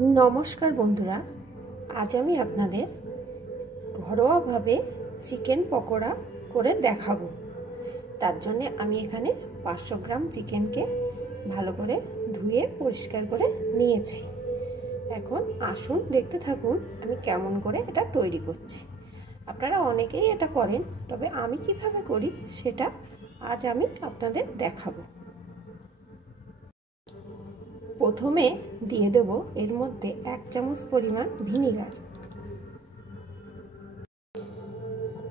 नमस्कार बंधुरा आज आमी आपनादेर घरोयाभावे चिकेन पकोड़ा करे देखाबो। तार जन्य आमी एखाने 500 ग्राम चिकेन के भालो करे धुए परिष्कार करे नियेछि। एखन आसुन देखते थाकुन आमी केमन करे एटा तैरी करछि। आपनारा अनेकेई एटा करेन, तबे आमी किभाबे करी सेटा आज आमी आपनादेर देखाबो। प्रथमे दिए देव एर मध्य 1 चामच परिमाण ভিনিগার,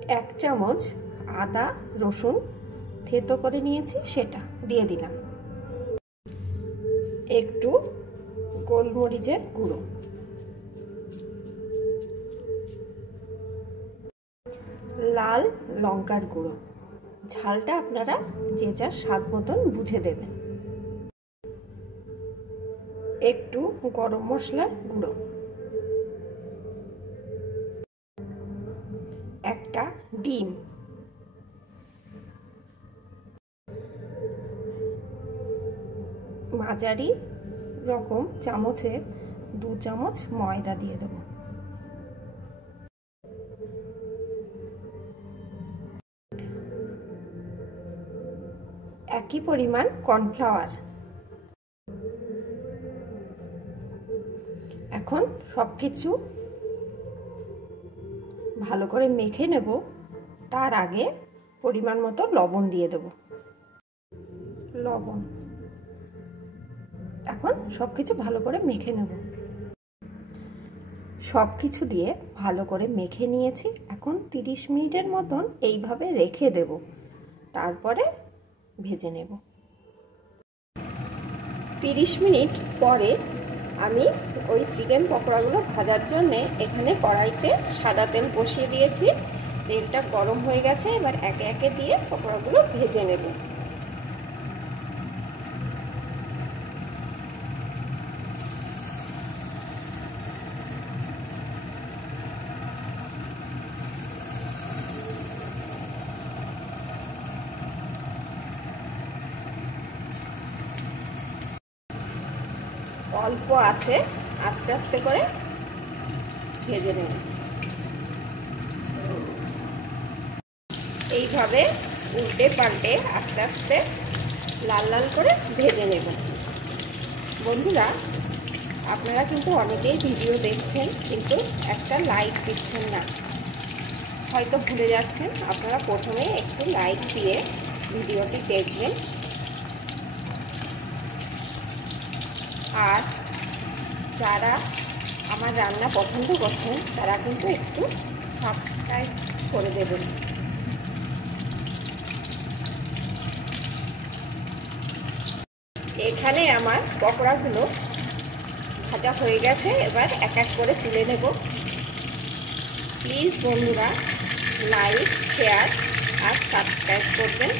1 চামচ আদা রসুন থেতো করে নিয়েছি সেটা দিয়ে দিলাম, একটু গোলমরিচের গুঁড়ো, লাল লঙ্কার গুঁড়ো, ঝালটা আপনারা যে যার স্বাদ মতন বুঝে দেবেন, একটু গরম মশলার গুঁড়ো, একটা ডিম, মাঝারি রকম চামচে 2 চামচ ময়দা দিয়ে দেব, একই পরিমাণ কর্নফ্লাওয়ার। এখন সবকিছু ভালো করে মেখে নেব। তার আগে পরিমাণ মতো লবণ দিয়ে দেব, লবণ। এখন সবকিছু ভালো করে মেখে নেব। সবকিছু দিয়ে ভালো করে মেখে নিয়েছি। এখন 30 মিনিটের মতন এইভাবে রেখে দেব, তারপরে ভেজে নেব। 30 মিনিট পরে আমি ওই চিকেন পকোড়াগুলো ভাজার জন্য এখানে কড়াইতে সাদা তেল বসিয়ে দিয়েছি। তেলটা গরম হয়ে গেছে, এবার একে একে দিয়ে পকোড়াগুলো ভেজে নেব। অল্প আছে, আস্তে আস্তে করে ভেজে নেব। এইভাবে উল্টে পাল্টে আস্তে আস্তে লাল লাল করে ভেজে নেব। বন্ধুরা, আপনারা কিন্তু অনেকেই ভিডিও দেখছেন, কিন্তু একটা লাইক দিচ্ছেন না, হয়তো ভুলে যাচ্ছেন। আপনারা প্রথমে একটু লাইক দিয়ে ভিডিওটি দেখবেন। আর যারা আমার রান্না পছন্দ করছেন তারা কিন্তু একটু সাবস্ক্রাইব করে দেবেন। এখানে আমার পকোড়াগুলো ভাজা হয়ে গেছে, এবার এক এক করে তুলে নেব। প্লিজ বন্ধুরা লাইক, শেয়ার আর সাবস্ক্রাইব করবেন।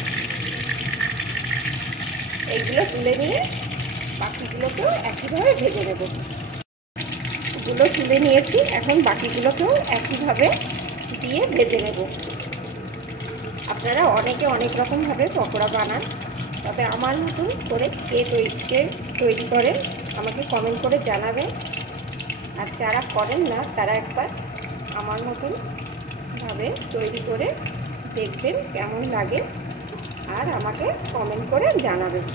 এইগুলো তুলে নিয়ে বাকিগুলোকেও একইভাবে ভেজে নেব। গুলো তুলে নিয়েছি, এখন বাকিগুলোকেও একইভাবে দিয়ে ভেজে নেব। আপনারা অনেকে অনেক রকমভাবে পকোড়া বানান, তবে আমার মতন করে কে তৈরি করেন আমাকে কমেন্ট করে জানাবেন। আর যারা করেন না তারা একবার আমার মতন ভাবে তৈরি করে দেখবেন কেমন লাগে, আর আমাকে কমেন্ট করে জানাবেন।